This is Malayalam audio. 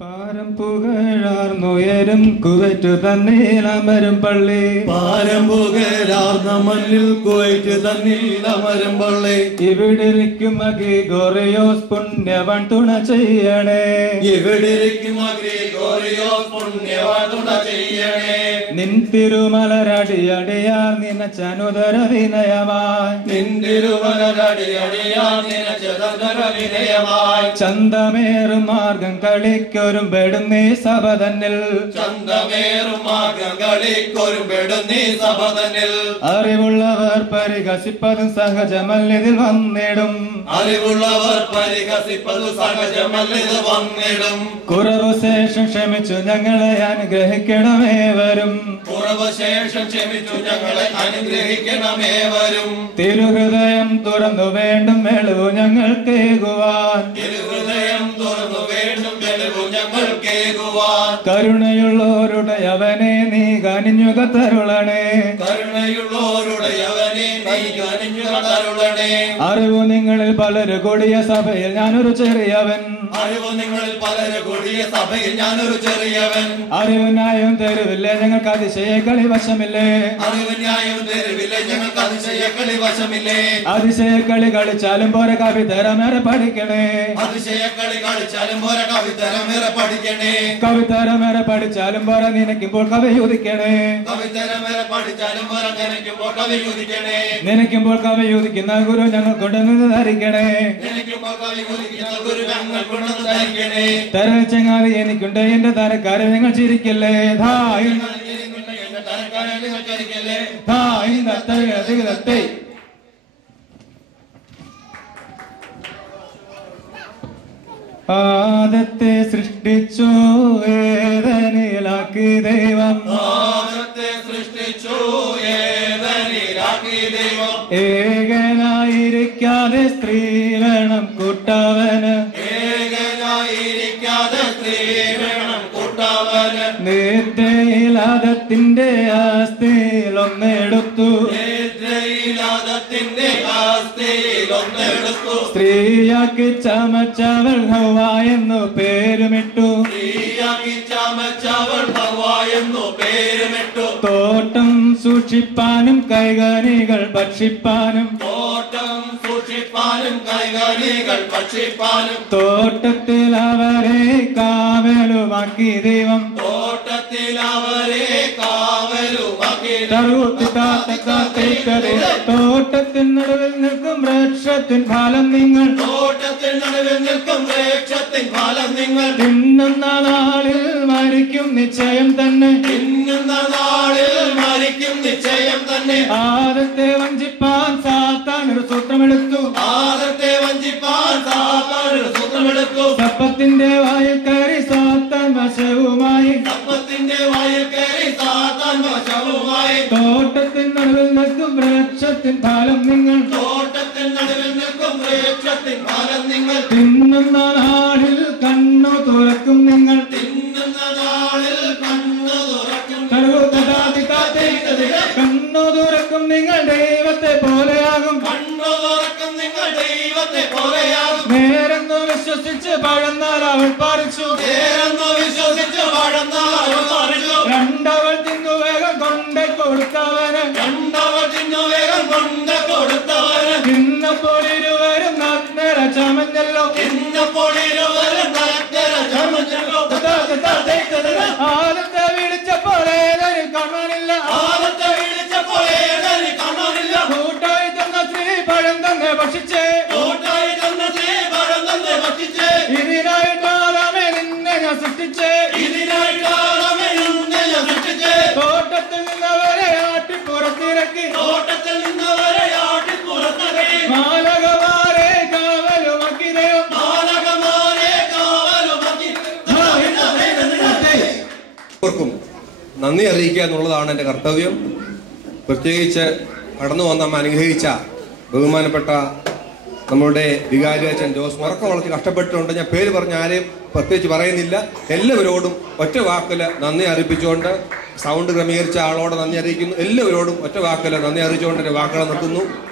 പാരം പുകഴാർന്നുയരും കുവൈറ്റ് തന്നിൽ അമരും പള്ളി. പാരം പുകഴാർന്ന മണ്ണിൽ കുവൈറ്റ് തന്നിൽ അമരും പള്ളി. ഇവിടിരിക്കും ഗ്രിഗോറിയോസ് പുണ്യവാൻ തുണ ചെയ്യണേ. ഇവിടിരിക്കും ഗ്രിഗോറിയോസ് പുണ്യവാൻ തുണ ചെയ്യണേ. നിൻ തിരുമലരടിയടിയാർ നിനച്ചനുദര വിനയമായി. നിൻ തിരുമലരടിയടിയാർ നിനച്ചനുദര വിനയമായി. ചന്തമേറും മാർഗം കളിക്കൊരുമ്പെടുന്നീ സഭ തന്നിൽ. ചന്തമേറും മാർഗം കളിക്കൊരുമ്പെടുന്നീ സഭ തന്നിൽ. അറിവുള്ളവർ പരിഹസിപ്പതും സഹജമല്ലിതിൽ വന്നിടും. അറിവുള്ളവർ പരിഹസിപ്പതും സഹജമല്ലിത് വന്നിടും. കുറവ് ശേഷം ക്ഷമിച്ചു ഞങ്ങളെ അനുഗ്രഹിക്കണമേവരും. കുറവ് ശേഷം ക്ഷമിച്ചു ഞങ്ങളെ അനുഗ്രഹിക്കണമേവരും. തിരുഹൃദയം തുറന്നു വേണ്ടും വെളിവു ഞങ്ങൾക്കേകുവാൻ. തിരുഹൃദയം തുറന്നു വേണ്ടും വെളിവു ഞങ്ങൾക്കേകുവാൻ. കരുണയുള്ളോരുടെ അവനെ നീ കനിഞ്ഞുക തരുളണേ. കരുണയുള്ളോരുടെ അവനെ നീ കനിഞ്ഞുക തരുളണേ. അറിവു നിങ്ങളിൽ പലര് കൊടിയ സഭയിൽ ഞാനൊരു ചെറിയവൻ. അറിവ് നിങ്ങളിൽ പലര് കൊടിയ സഭയിൽ ഞാനൊരു ചെറിയവൻ. അറിവിനായും തെരുവില്ലേ ഞങ്ങൾക്ക് അതിശയ കളി വശമില്ലേ. അറിവ് ന്യായവും തെരുവില്ലേ ഞങ്ങൾക്ക് അതിശയ കളി വശമില്ലേ. അതിശയ കളി കളിച്ചാലും പോരെ കവിതരമേറെ പഠിക്കണേ. അതിശയ കളി കളിച്ചാലും പോരെ കവിതരമേറെ പഠിക്കണേ. കവിതരമേറെ പഠിച്ചാലും പോരെ നിനക്കുമ്പോൾ കവിയുദിക്കണേ. കവിതരമേറെ പഠിച്ചാലും പോരെ നിനക്കുമ്പോൾ കവിയുദിക്കണേ. നിനക്കുമ്പോൾ കവിയുദിക്കുന്ന ഗുരു ഞങ്ങൾ കൊണ്ടുവന്ന് ധരിക്കണേ. നിനക്കുമ്പോൾ കവിയുദിക്കുന്ന ഗുരു ഞങ്ങൾ കൊണ്ടുവന്ന് ധരിക്കണേ. തരൽ ചങ്ങാതി എനിക്കുണ്ട് എന്റെ തരക്കാരെ നിങ്ങൾ ചിരിക്കല്ലേ. ആദത്തെ സൃഷ്ടിച്ചു ഏതനിലാക്കി ദൈവം. ആദത്തെ സൃഷ്ടിച്ചു ഏതനിലാക്കി ദൈവം. ഏകനായിരിക്കാതെ സ്ത്രീ വേണം കൂട്ടവന്. ഏകനായിരിക്കാതെ സ്ത്രീ വേണം കൂട്ടവന്. നിദ്രയിലാദത്തിന്റെ ആസ്തിയിൽ ഒന്നെടുത്തു. നിദ്രയിലാദത്തിന്റെ ആസ്തിയിൽ ഒന്നെടുത്തു. സ്ത്രീയാക്കി ചമച്ചവൾ ഹവ്വ എന്നു പേരുമിട്ടു. സ്ത്രീയാക്കി ചമച്ചവൾ ഹവ്വ എന്നു പേരുമിട്ടു. തോട്ടം സൂക്ഷിപ്പാനും കൈകാനികൾ ഭക്ഷിപ്പാനും. തോട്ടം സൂക്ഷിപ്പാനും കൈകാലികൾ ഭക്ഷിപ്പാനും. തോട്ടത്തിൽ അവരെ കാവലുമാക്കി ദൈവം. തോട്ടത്തിൽ അവരെ കാവലുമാക്കി. തോട്ടത്തിൻ നടുവിൽ നിൽക്കും വൃക്ഷത്തിൻ ഫലം നിങ്ങൾ. തോട്ടത്തിൽ നടുവിൽ നിൽക്കും വൃക്ഷത്തിൻ ഫലം നിങ്ങൾ. തിന്നുന്ന നാളിൽ മരിക്കും നിശ്ചയം തന്നെ. തിന്നുന്ന നാളിൽ മരിക്കും നിശ്ചയം തന്നെ. ആദത്തെ വഞ്ചിപ്പാൻ സാത്താൻ ഒരു സൂത്രമെടുത്തു. ആദത്തെ വഞ്ചിപ്പാൻ സാത്താൻ ഒരു സൂത്രമെടുത്തു. സർപ്പത്തിന്റെ വായിൽ കയറി സാത്താൻ വശവുമായി. സർപ്പത്തിന്റെ വായിൽ കയറി സാത്താൻ വശവുമായി. തോട്ടത്തിൻ നടുവിൽ നിൽക്കും വൃക്ഷത്തിൻ ഫലം നിങ്ങൾ. തോട്ടത്തിൽ നടുവിൽ നിൽക്കും വൃക്ഷത്തിൻ ഫലം നിങ്ങൾ. തിന്നുന്ന നാളിൽ കണ്ണു തുറക്കും നിങ്ങൾ. തിന്നുന്ന നാളിൽ കണ്ണു തുറക്കും. കണ്ണു തുറക്കും നിങ്ങൾ ദൈവത്തെ പോലെയാകും. കണ്ണു തുറക്കും നിങ്ങൾ ദൈവത്തെ പോലെയാകും. നേരെന്ന് വിശ്വസിച്ച് പഴന്നാൽ അവൾ പറിച്ചു. നേരെന്ന് വിശ്വസിച്ച് വളർന്നാൽ അവൾ പറിച്ചു. രണ്ടവൾ തിന്നു വേഗം കൊണ്ട് കൊടുത്തവന്. രണ്ടവൾ തിന്നു വേഗം കൊണ്ട് കൊടുത്തവന്. തിന്നപ്പോൾ ഇരുവരും നഗ്നര ചമഞ്ഞല്ലോ. തിന്നപ്പോൾ ഇരുവരും നഗ്നര ചമഞ്ഞല്ലോ. ആദത്തെ വിളിച്ചപ്പോൾ ഏതൊരു കണ്ണനില്ല. ആദത്തെ വിളിച്ചപ്പോൾ ഏതൊരു കണ്ണനില്ല. കൂട്ടായി തന്ന സ്ത്രീ പഴം തന്നെ ഭക്ഷിച്ചേ. കൂട്ടായി തന്ന സ്ത്രീ പഴം തന്നെ ഭക്ഷിച്ചേ. ഇതിനായിട്ടാണമേ നിന്നെ ഞാൻ സൃഷ്ടിച്ചേ. ഇതിനായിട്ടാണമേ നിന്നെ ഞാൻ സൃഷ്ടിച്ചേ. തോട്ടത്തിൽ നിന്നവരെ ആട്ടി പുറത്തിറക്കി. തോട്ടത്തിൽ നിന്നവരെ ആട്ടി പുറത്തിറക്കി. മാലകമാരെ കാവലുമാക്കി ദൈവം. മാലകമാരെ കാവലുമാക്കി. ർക്കും നന്ദി അറിയിക്കുക എന്നുള്ളതാണ് എൻ്റെ കർത്തവ്യം. പ്രത്യേകിച്ച് കടന്നു വന്ന നമ്മ അനുഗ്രഹിച്ച ബഹുമാനപ്പെട്ട നമ്മളുടെ വികാരി അച്ഛൻ ജോസ് ഉറക്കം വളർത്തി കഷ്ടപ്പെട്ടിട്ടുണ്ട്. ഞാൻ പേര് പറഞ്ഞ ആരെയും പ്രത്യേകിച്ച് പറയുന്നില്ല. എല്ലാവരോടും ഒറ്റ വാക്കിൽ നന്ദി അറിയിപ്പിച്ചുകൊണ്ട് സൗണ്ട് ക്രമീകരിച്ച ആളോട് നന്ദി അറിയിക്കുന്നു. എല്ലാവരോടും ഒറ്റ വാക്കിൽ നന്ദി അറിയിച്ചുകൊണ്ട് എൻ്റെ വാക്കുകൾ നിർത്തുന്നു.